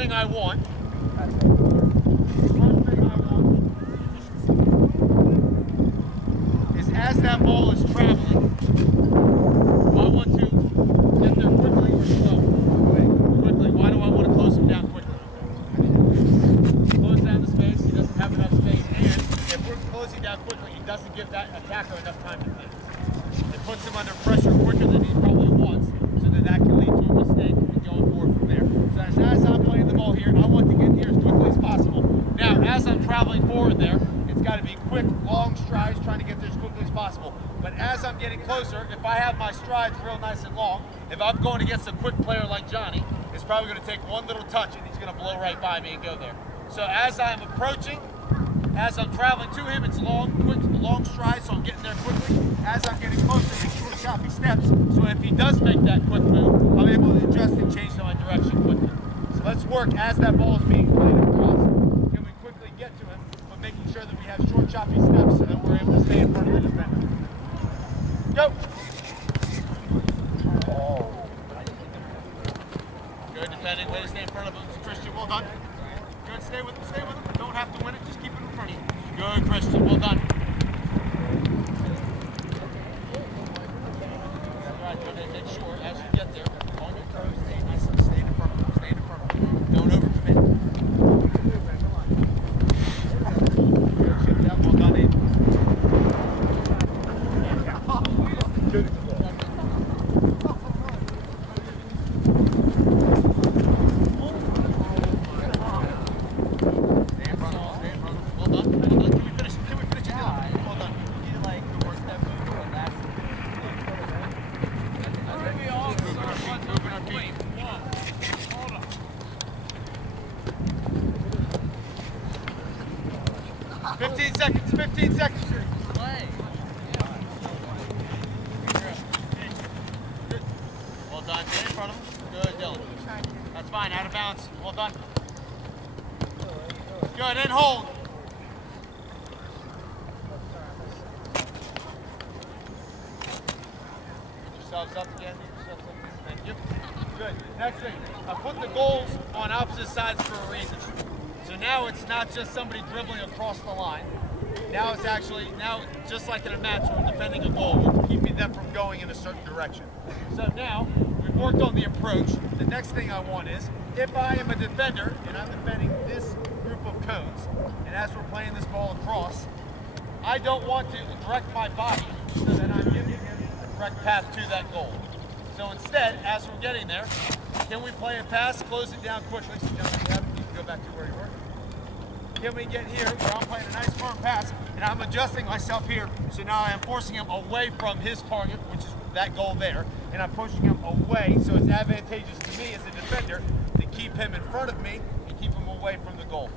thing I want is as that ball is traveling, I want to get there quickly or slow. Quickly. Why do I want to close him down quickly? Close down the space. He doesn't have enough space, and if we're closing down quickly, it doesn't give that attacker enough time to think. It puts him under pressure quicker than he probably wants, so then that can lead to a mistake and going forward from there. So as I'm playing the ball here, I want to get here as quickly as possible. Now, as I'm traveling forward there, it's got to be quick, long strides, trying to get there as quickly as possible. But as I'm getting closer, if I have my strides real nice and long, if I'm going against a quick player like Johnny, it's probably going to take one little touch and he's going to blow right by me and go there. So as I'm approaching, as I'm traveling to him, it's long, quick, long strides, so I'm getting there quickly. As I'm getting closer, it's short, choppy steps. So if he does make that quick move, I'm able to adjust and change my direction quickly. So let's work as that ball is being played across. Can we quickly get to him, but making sure that we have short, choppy steps so that we're able to stay in front of the defender. Go! Good defending, way to stay in front of him. Christian, well done. Good, stay with him, stay with him. Don't have to win it, just keep it in front of you. Good, Christian, well done. Alright, good, make sure as you get there, on your toes, stay nice and stay in front of him, stay in front of him. Don't overcommit. Good, chip down, well done, Aiden. Good. Good, and hold. Get yourselves up again. Thank you. Good. Next thing, I put the goals on opposite sides for a reason. So now it's not just somebody dribbling across the line. Now it's actually, just like in a match when we're defending a goal, we're keeping them from going in a certain direction. So now, we've worked on the approach. The next thing I want is, if I am a defender and I'm defending this group of cones, and as we're playing this ball across, I don't want to direct my body so that I'm giving him the correct path to that goal. So instead, as we're getting there, can we play a pass, close it down quickly? So John, you can go back to where you were. Can we get here where I'm playing a nice firm pass and I'm adjusting myself here, so now I am forcing him away from his target, which is that goal there, and I'm pushing him away, so it's advantageous to me as a defender to keep him in front of me and keep him away from the goal.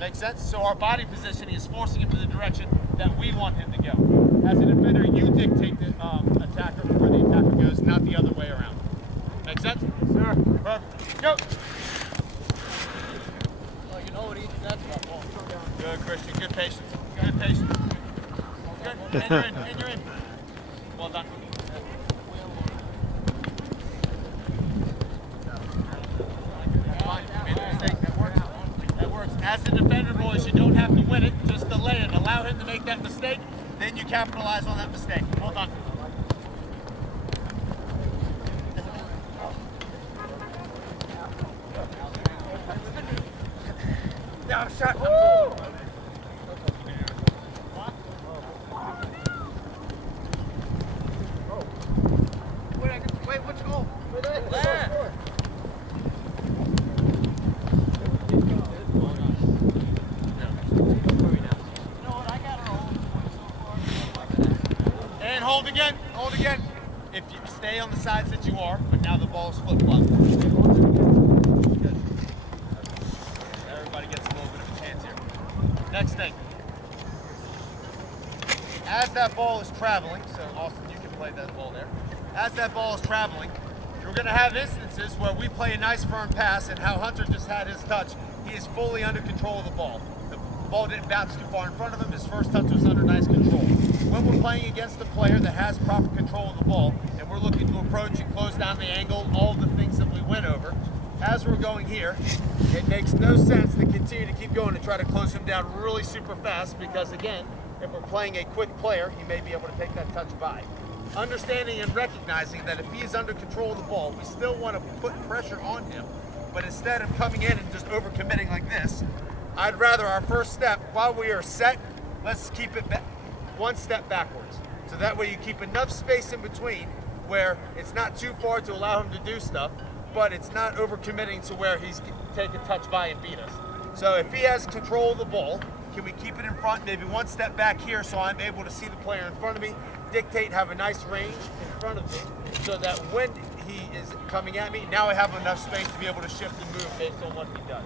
Make sense? So our body positioning is forcing him to the direction that we want him to go. As a defender, you dictate the attacker where the attacker goes, not the other way around. Make sense? Sure. Perfect. Go! Oh, you know what that's about. Ball. Good, Christian. Good patience. Good patience. Good. And you're in. And you're in. Well done. Fine. You made a mistake. That works. That works. As a defender, boys, you don't have to win it. Just delay it. Allow him to make that mistake. Then you capitalize on that mistake. Well done. No, shot. Woo! Wait, which goal? There. And hold again. Hold again. If you stay on the sides that you are, but now the ball's flip-flop. Everybody gets a little bit of a chance here. Next thing. As that ball is traveling, so Austin, you can play that ball there. As that ball is traveling, you're going to have instances where we play a nice firm pass, and how Hunter just had his touch, he is fully under control of the ball. The ball didn't bounce too far in front of him. His first touch was under nice control. When we're playing against a player that has proper control of the ball, and we're looking to approach and close down the angle, all the things that we went over, as as we're going here, it makes no sense to continue to keep going and try to close him down really super fast because, again, if we're playing a quick player, he may be able to take that touch by. Understanding and recognizing that if he is under control of the ball, we still want to put pressure on him, but instead of coming in and just overcommitting like this, I'd rather our first step, while we are set, let's keep it one step backwards. So that way you keep enough space in between where it's not too far to allow him to do stuff, but it's not overcommitting to where he's take a touch by and beat us. So if he has control of the ball, can we keep it in front, maybe one step back here so I'm able to see the player in front of me, dictate, have a nice range in front of me, so that when he is coming at me, now I have enough space to be able to shift and move based on what he does.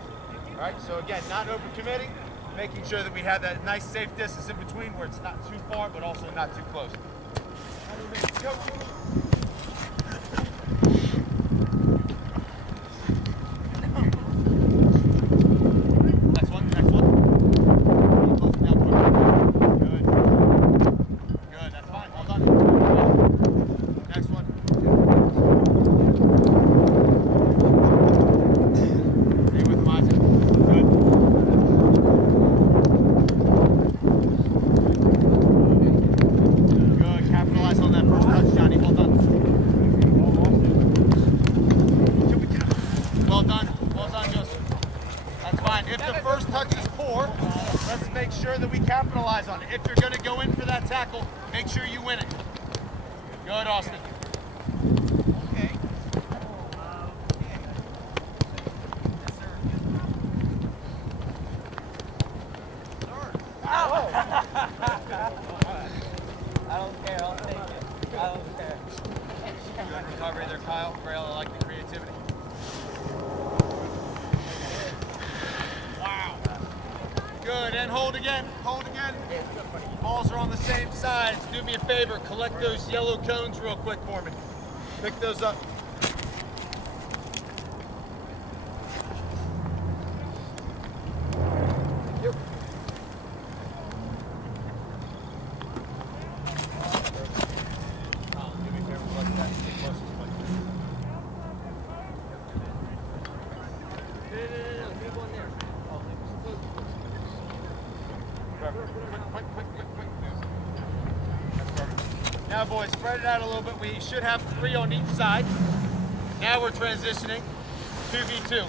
All right, so again, not overcommitting, making sure that we have that nice safe distance in between where it's not too far, but also not too close. Go. Next one. Good. Good, that's fine, hold on. Next one. Stay with him, Isaac. Good. Good, capitalize on that first touch, Johnny, hold on. Well done, Joseph. That's fine. If the first touch is poor, let's make sure that we capitalize on it. If you're going to go in for that tackle, make sure you win it. Good, Austin. Okay. I don't care, I'll take it. I don't care. Good recovery there, Kyle. Grail, I like the creativity. Wow. Good, and hold again. Balls are on the same sides. Do me a favor, collect those yellow cones real quick for me. Pick those up. Yep. Do me a favor, collect that. Stay close as much. No, keep one there. Quick. That's perfect. Now, boys, spread it out a little bit. We should have 3 on each side. Now we're transitioning 2v2.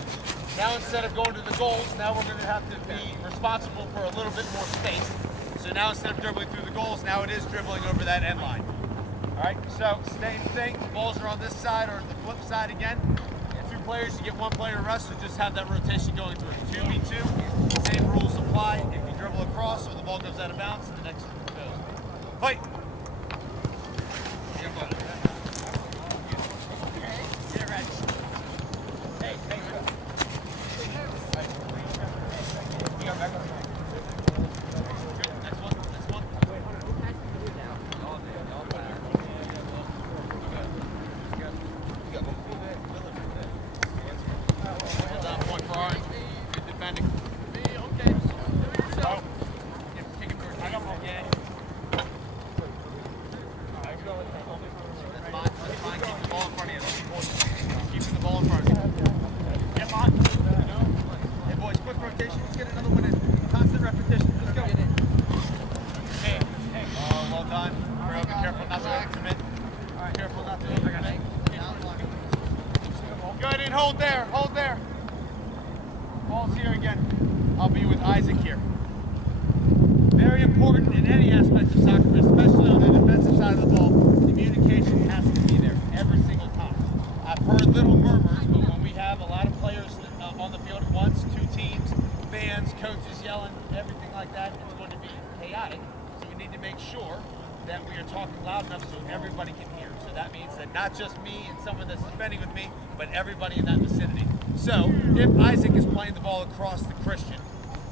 Now instead of going to the goals, now we're going to have to be responsible for a little bit more space. So now instead of dribbling through the goals, now it is dribbling over that end line. All right, so same thing. The balls are on this side or the flip side again. 2 players, you get 1 player to rush, so just have that rotation going through. 2v2, same rules apply. If you dribble across or the ball goes out of bounds, the next goes. Fight! Get ready. Hey. You got back up. Good. Next one. Hold on, point for Orange. Good defending. Okay. So, kick him first. I got one. Yeah. That's fine. Keep the ball in front of you. Keeping the ball in front of you. Get on. Hey, boys, quick rotation. Let's get another one in. Constant repetition. Let's go. Hey. Oh, well done. Bro, be careful not to overcommit. All right, careful not to overcommit. Good, and hold there. Ball's here again. I'll be with Isaac here. Very important in any aspect of soccer, but especially on the defensive side of the ball, communication has to be there every single time. I've heard little murmurs, but when we have a lot of players on the field at once, 2 teams, fans, coaches yelling, everything like that, it's going to be chaotic. So we need to make sure that we are talking loud enough so everybody can hear. So that means that not just me and someone that's defending with me, but everybody in that vicinity. So if Isaac is playing the ball across to Christian,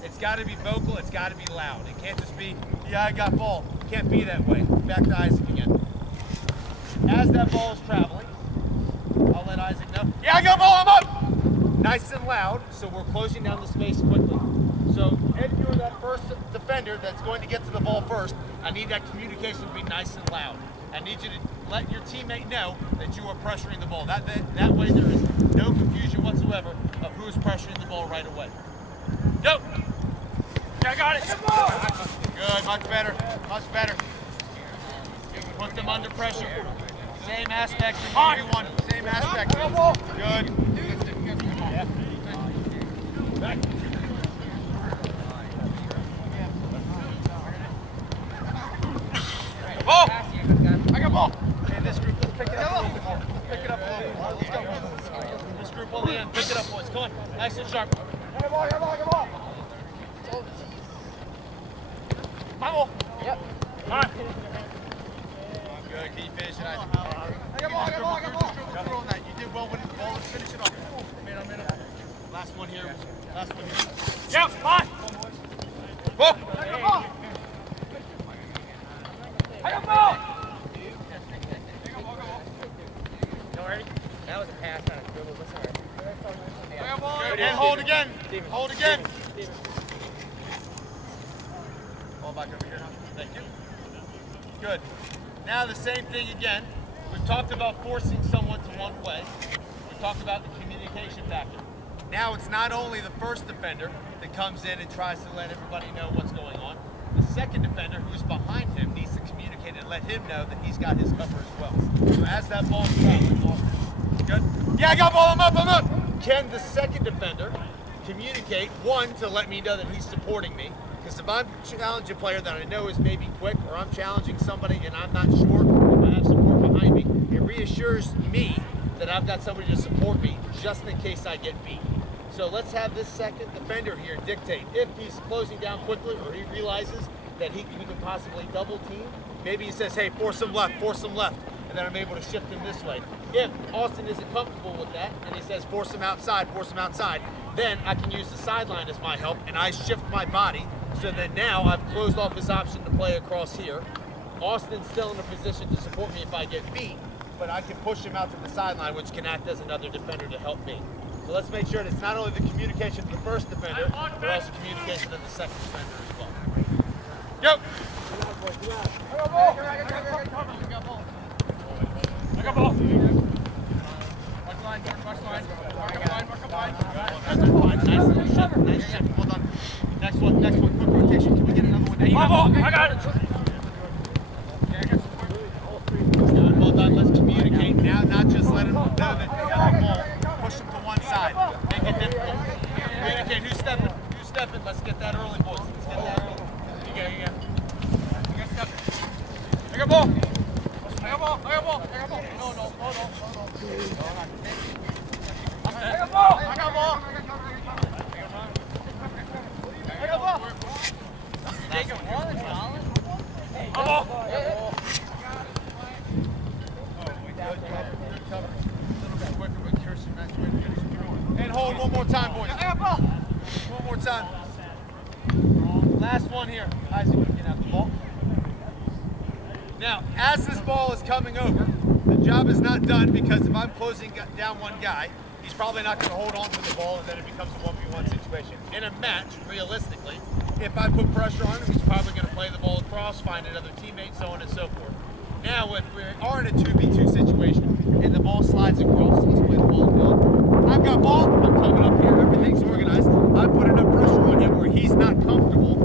it's got to be vocal, it's got to be loud. It can't just be, yeah, I got ball. It can't be that way. Back to Isaac again. As that ball is traveling, I'll let Isaac know, yeah, I got ball, I'm up! Nice and loud, so we're closing down the space quickly. So if you're that first defender that's going to get to the ball first, I need that communication to be nice and loud. I need you to let your teammate know that you are pressuring the ball. That way there is no confusion whatsoever. of who's pressuring the ball right away. Go! Yeah, I got it. Good, much better, much better. Put them under pressure. Same aspect in 1v1, same aspect. Good. Ball! I got ball! Okay, this group, let's pick it up a little bit more. Pick it up a little bit more. Let's go. This group on the end, pick it up, boys. Come on, nice and sharp. Get ball, get ball, get ball. My ball. Yep. Come on. Good, can you finish it, Isaac? I got ball, I got ball, I got ball. Throw on that. You did well winning the ball. Let's finish it off. Last one here. Last one here. Yep, fine. Whoa! I got ball. I got ball. You ready? That was a pass, not a dribble. That's all right. I got ball. Good. And hold again. Hold again. Ball back over here. Thank you. Good. Now the same thing again. We've talked about forcing someone to one way. We've talked about the communication factor. Now it's not only the first defender that comes in and tries to let everybody know what's going on. The second defender, who's behind him, needs to communicate and let him know that he's got his cover as well. So as that ball's traveling off, good? Yeah, I got ball, I'm up! Can the second defender communicate, one, to let me know that he's supporting me? Because if I'm challenging a player that I know is maybe quick, or I'm challenging somebody and I'm not sure if I have support behind me, it reassures me that I've got somebody to support me just in case I get beat. So let's have this second defender here dictate. If he's closing down quickly or he realizes that we can possibly double team, maybe he says, hey, force him left, and then I'm able to shift him this way. If Austin isn't comfortable with that and he says force him outside, then I can use the sideline as my help and I shift my body so that now I've closed off his option to play across here. Austin's still in a position to support me if I get beat, but I can push him out to the sideline, which can act as another defender to help me. So let's make sure that it's not only the communication to the first defender, but also communication to the second defender as well. Go! I got ball. I got ball. Mark line. Nice shift. Well done. Next one, quick rotation. Can we get another one? My ball. I got it. Well done. Let's communicate now, not just let him know that they got the ball. Push him to one side. Make it difficult. Communicate. Who's stepping? Let's get that early, boys. Let's get that early. You go. I got stepping. I got ball. I got ball. No. I got ball. Jacob, one, Colin. Hey, ball. And hold one more time, boys. One more time. Last one here. Isaac, you can have the ball. Now, as this ball is coming over, the job is not done because if I'm closing down one guy, he's probably not going to hold on to the ball and then it becomes a 1v1 situation. In a match, realistically, if I put pressure on him, he's probably going to play the ball across, find another teammate, so on and so forth. Now, if we are in a 2v2 situation and the ball slides across, let's play the ball field. I've got ball, I'm coming up here, everything's organized. I put enough pressure on him where he's not comfortable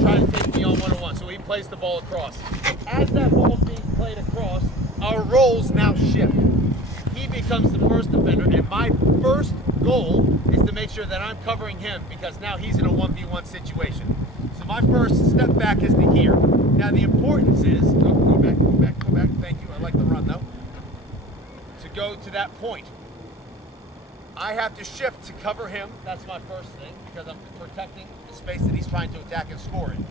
trying to take me on one-on-one, so he plays the ball across. As that ball's being played across, our roles now shift. He becomes the first defender, and my first goal is to make sure that I'm covering him because now he's in a 1v1 situation. So my first step back is to here. Now the importance is, go back, thank you, I like the run though. To go to that point, I have to shift to cover him, that's my first thing, because I'm protecting the space that he's trying to attack and score in.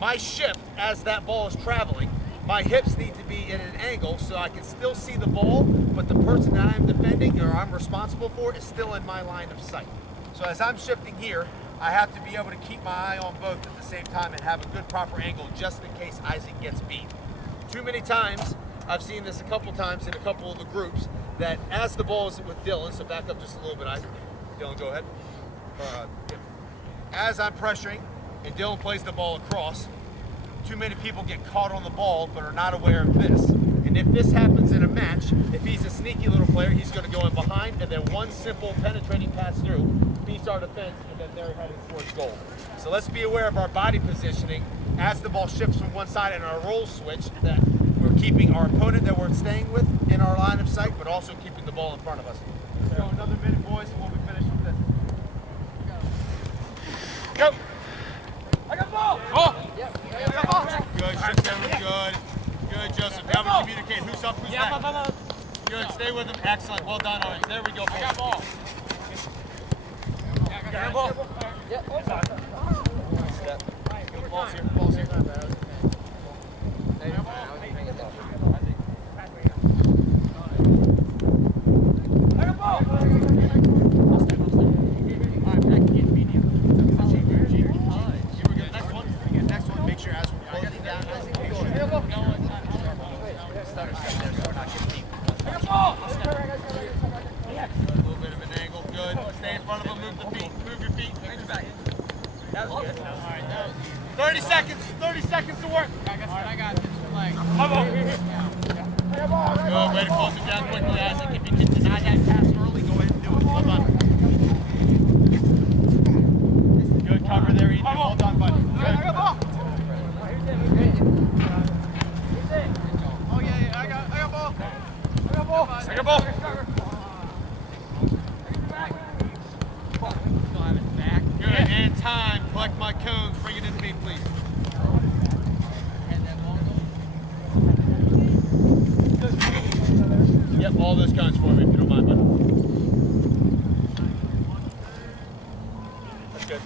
My shift, as that ball is traveling, my hips need to be in an angle so I can still see the ball, but the person that I'm defending or I'm responsible for is still in my line of sight. So as I'm shifting here, I have to be able to keep my eye on both at the same time and have a good proper angle just in case Isaac gets beat. Too many times, I've seen this a couple times in a couple of the groups, that as the ball is with Dylan, so back up just a little bit, Isaac. Dylan, go ahead. As I'm pressuring and Dylan plays the ball across, too many people get caught on the ball but are not aware of this. And if this happens in a match, if he's a sneaky little player, he's going to go in behind, and then one simple penetrating pass through, beats our defense, and then they're heading towards goal. So let's be aware of our body positioning as the ball shifts from one side and our roll switch, that we're keeping our opponent that we're staying with in our line of sight, but also keeping the ball in front of us. Let's go another minute, boys, and we'll be finished with this. Go! I got ball! Oh! Good, shift down, good. Good, Joseph. Now we communicate who's up, who's back. Good, stay with him. Excellent. Well done, Owens. There we go. I got ball. I got ball. Yeah. Step. Good, ball's here. Ball's here. I got ball! Next one, make sure as we're closing down, as we make sure that no one stutter step there, so we're not getting deep. I got ball! A little bit of an angle, good. Stay in front of him, move the feet, move your feet. Bring your back. That was good. All right, that was easy. 30 seconds to work. I got this flag. Come on. Good, way to close it down quickly, Isaac. If you can deny that pass early, go ahead and do it. Well done. Good cover there, Ethan. Well done, buddy. Good. I got ball! Oh yeah, I got ball. I got ball. I got ball. Good, and time. Collect my cones. Bring it in to me, please. Yep, all those cones for me, if you don't mind, bud. That's good.